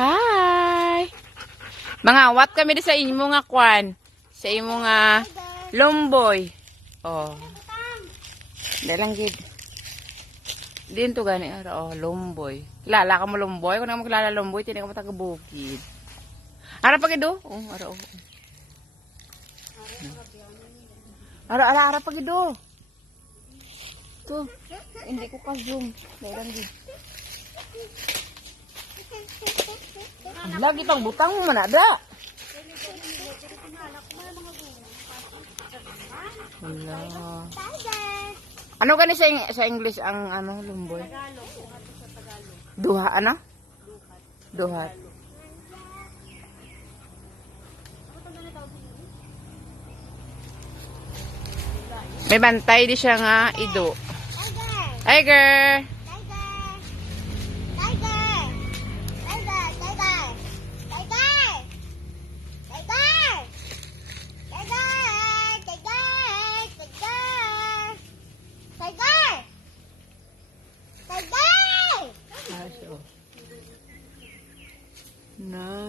Hi! Mga wat kami di sa imo nga kwan. Sa imo nga lomboy. Oh. Dalang gid. Din to gani ara oh lomboy. Kilala ka mo lomboy? Kung mo kilala lomboy, tini ka mo taga bukid. Ara pa gido? Oh, ara oh. Ara pa gido. To. Hindi ko ka-zoom. Dalang gid. Lagi pang butang mo na da. Wala. Ano gani sa English ang ano lumboy? Duha ano? Duhat. May bantay di siya nga ido. Tiger. No.